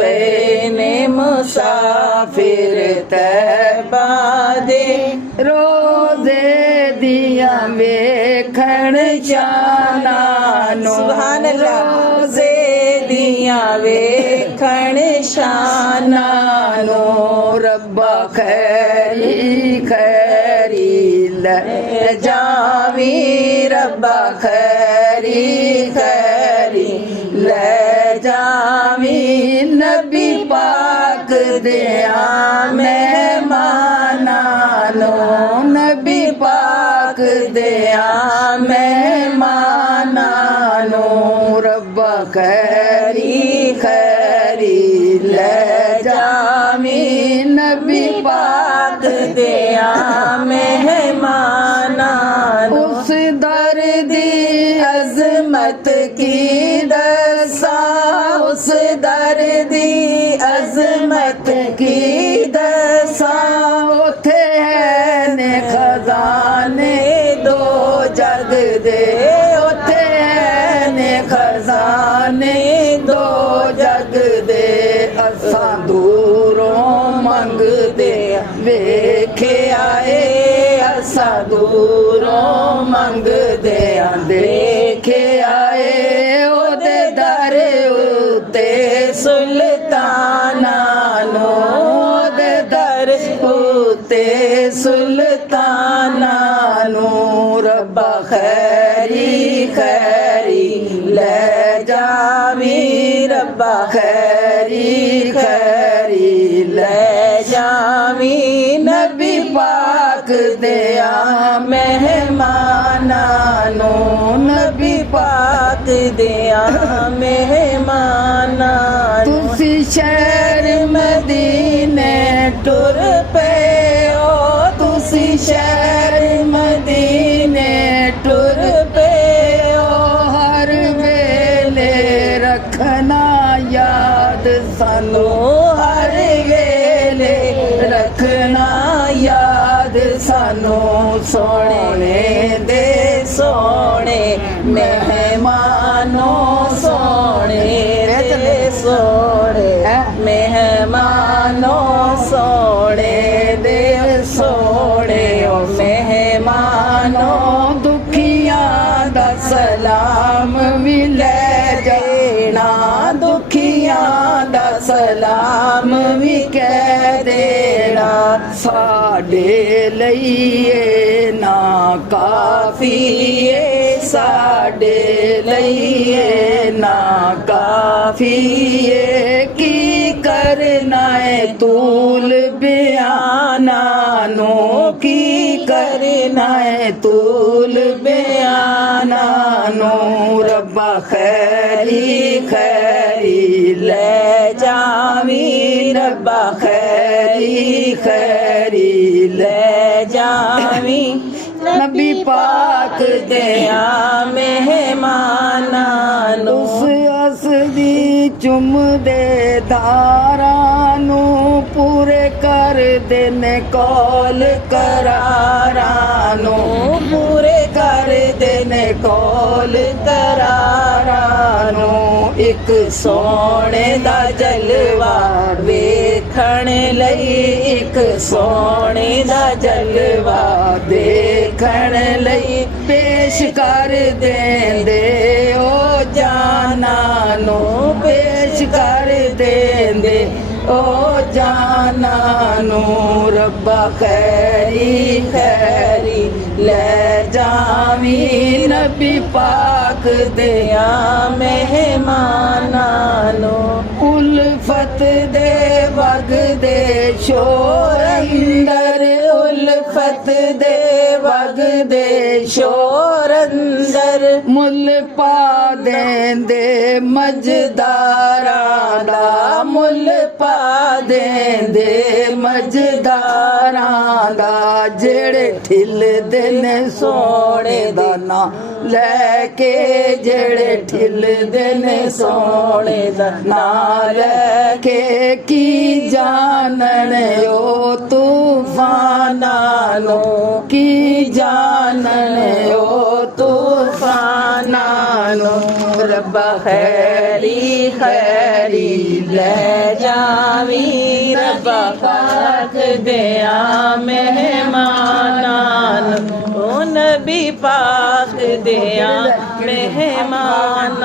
ਪਏ ਨੇ ਮੁਸਾਫਿਰ ਤੈਬਾ ਦੇ ਰੋਜ਼ੇ ਦੀਆਂ ਵੇਖਣ ਸ਼ਾਨਾਂ ਨੂੰ ਸੁਭਾਨ ਅੱਲਾਹ ਰੋਜ਼ੇ ਦੀਆਂ ਵੇਖਣ ਸ਼ਾਨਾਂ ਨੂੰ ਰੱਬਾ ਖੈਰੀ ਖੈਰੀ ਲੈ ਜਾਵੀਂ ਰੱਬਾ ਖੈਰੀ ਖੈਰੀ ਲੈ ਜਾਵੀਂ ਨਬੀ ਪਾਕ ਦਿਆਂ ਮਹਿਮਾਨਾਂ ਨੂੰ ਨਬੀ ਪਾਕ ਦਿਆਂ ਮਹਿਮਾਨਾਂ ਨੂੰ ਰੱਬਾ ਖੈਰੀ ਖੈਰੀ ਲੈ ਜਾਵੀਂ ਨਬੀ ਪਾਕ ਦਿਆਂ ਮਹਿਮਾਨਾਂ ਨੂੰ ਉਸ ਦਰ ਦੀ ਅਜ਼ਮਤ ਕੀ ਦਸਾਂ ਉਸ ਦਰ ਦੀ ਅਜ਼ਮਤ ਕੀ ਦਸਾਂ ਉੱਥੇ ਹੈ ਨੇ ਖਜ਼ਾਨੇ ਦੋ ਜਗ ਦੇ ਉੱਥੇ ਹੈ ਨੇ ਖਜ਼ਾਨੇ ਦੋ ਜਗ ਦੇ ਅਸਾਂ ਦੂਰੋਂ ਮੰਗਦੇ ਵੇਖਿਆ ਏ ਅਸਾਂ ਦੂਰੋਂ ਮੰਗਦੇ ਆਂ ਦੇਖਿਆ ਏ ਉਹਦੇ ਦਰ ਉੱਤੇ ਸੁਲਤਾਨਾਂ ਨੂੰ ਉਹਦੇ ਦਰ ਉੱਤੇ ਸੁਲਤਾਨਾਂ ਨੂੰ ਰੱਬਾ ਖੈਰੀ ਖੈਰੀ ਲੈ ਜਾਵੀਂ ਰੱਬਾ ਖੈਰੀ ਖੈਰੀ ਲੈ ਜਾਵੀਂ ਨਬੀ ਪਾਕ ਦਿਆਂ ਮਹਿਮਾਨਾਂ ਨੂੰ ਨਬੀ ਪਾਕ ਦਿਆਂ ਮਹਿਮਾਨਾਂ ਨੂੰ ਤੁਸੀਂ ਸ਼ਹਿਰ ਮਦੀਨੇ ਟੁਰ ਪਏ ਹੋ ਤੁਸੀਂ ਸ਼ਹਿਰ ਮਦੀਨੇ ਟੁਰ ਪਏ ਹੋ ਹਰ ਵੇਲੇ ਰੱਖਣਾ ਯਾਦ ਸਾਨੂੰ ਹਰ ਵੇਲੇ ਰੱਖਣਾ ਯਾਦ ਸਾਨੂੰ ਸੋਹਣੇ ਦੇ ਸੋਹਣੇ ਮਹਿਮਾਨੋਂ ਸੋਹਣੇ ਦੇ ਸੋਹਣੇ ਮਹਿਮਾਨੋਂ ਸੋਹਣੇ ਦੇ ਸੋਹਣੇ ਓ ਮਹਿਮਾਨੋਂ ਦੁਖੀਆਂ ਦਾ ਸਲਾਮ ਵੀ ਲੈ ਜਾਣਾ ਦੁਖੀਆਂ ਦਾ ਸਲਾਮ ਵੀ ਕਹਿ ਦੇਣਾ ਸਾਡੇ ਲਈ ਏ ਨਾ ਕਾਫੀ ਏ ਸਾਡੇ ਲਈ ਏ ਨਾ ਕਾਫੀ ਏ ਕੀ ਕਰਨਾ ਏ ਤੂਲ ਬਿਆਨਾਂ ਨੂੰ ਕੀ ਕਰਨਾ ਏ ਤੂਲ ਬਿਆਨਾਂ ਨੂੰ ਰੱਬਾ ਖੈਰੀ ਖੈਰੀ ਲੈ ਜਾਵੀਂ ਰੱਬਾ ਖੈਰੀ ਖੈਰੀ ਲੈ ਜਾਵੀਂ ਨਬੀ ਪਾਕ ਦਿਆਂ ਮਹਿਮਾਨਾਂ ਨੂੰ ਉਸ ਦੀ ਚੁੰਮਦੇ ਧਾਰਾਂ ਨੂੰ ਪੂਰੇ ਕਰਦੇ ਨੇ ਕੌਲ ਕਰਾਰਾਂ ਨੂੰ ਪੂਰੇ ਕਰਦੇ ਨੇ ਕੌਲ ਕਰਾਰਾਂ ਨੂੰ ਇੱਕ ਸੋਹਣੇ ਦਾ ਜਲਵਾ ਵੇਖਣ ਲਈ ਇੱਕ ਸੋਹਣੇ ਦਾ ਜਲਵਾ ਦੇਖਣ ਲਈ ਪੇਸ਼ ਕਰ ਦੇਂਦੇ ਓ ਜਾਨਾਂ ਨੂੰ ਪੇਸ਼ ਕਰ ਦੇਂਦੇ ਓ ਜਾਨਾਂ ਨੂੰ ਰੱਬਾ ਖੈਰੀ ਖੈਰੀ ਲੈ ਜਾਵੀਂ ਨਬੀ ਪਾਕ ਦਿਆਂ ਮਹਿਮਾਨਾਂ ਨੂੰ ਉਲਫਤ ਦੇ ਵਗਦੇ ਸ਼ੋਰ ਅੰਦਰ ਉਲਫਤ ਦੇ ਵਗਦੇ ਸ਼ੋਰ ਅੰਦਰ ਮੁੱਲ ਪਾ ਦੇਂਦੇ ਮਜ਼ਦਾਰਾਂ ਦਾ ਮੁੱਲ ਪਾ ਦੇਂਦੇ ਮਜ਼ਦਾਰਾਂ ਦਾ ਜਿਹੜੇ ਠਿਲਦੇ ਨੇ ਸੋਹਣੇ ਦਾ ਨਾਂ ਲੈ ਕੇ ਜਿਹੜੇ ਠਿਲਦੇ ਨੇ ਸੋਹਣੇ ਦਾ ਨਾਂ ਲੈ ਕੇ ਕੀ ਜਾਣਨ ਓ ਤੂਫਾਨਾਂ ਨੂੰ ਕੀ ਜਾਣਨ ਓ ਤੂਫਾਨਾਂ ਨੂੰ रब्बा खैरी खैरी ले जावी रब्बा पाक दिया मेहमानान ओ नबी पाक दिया मेहमान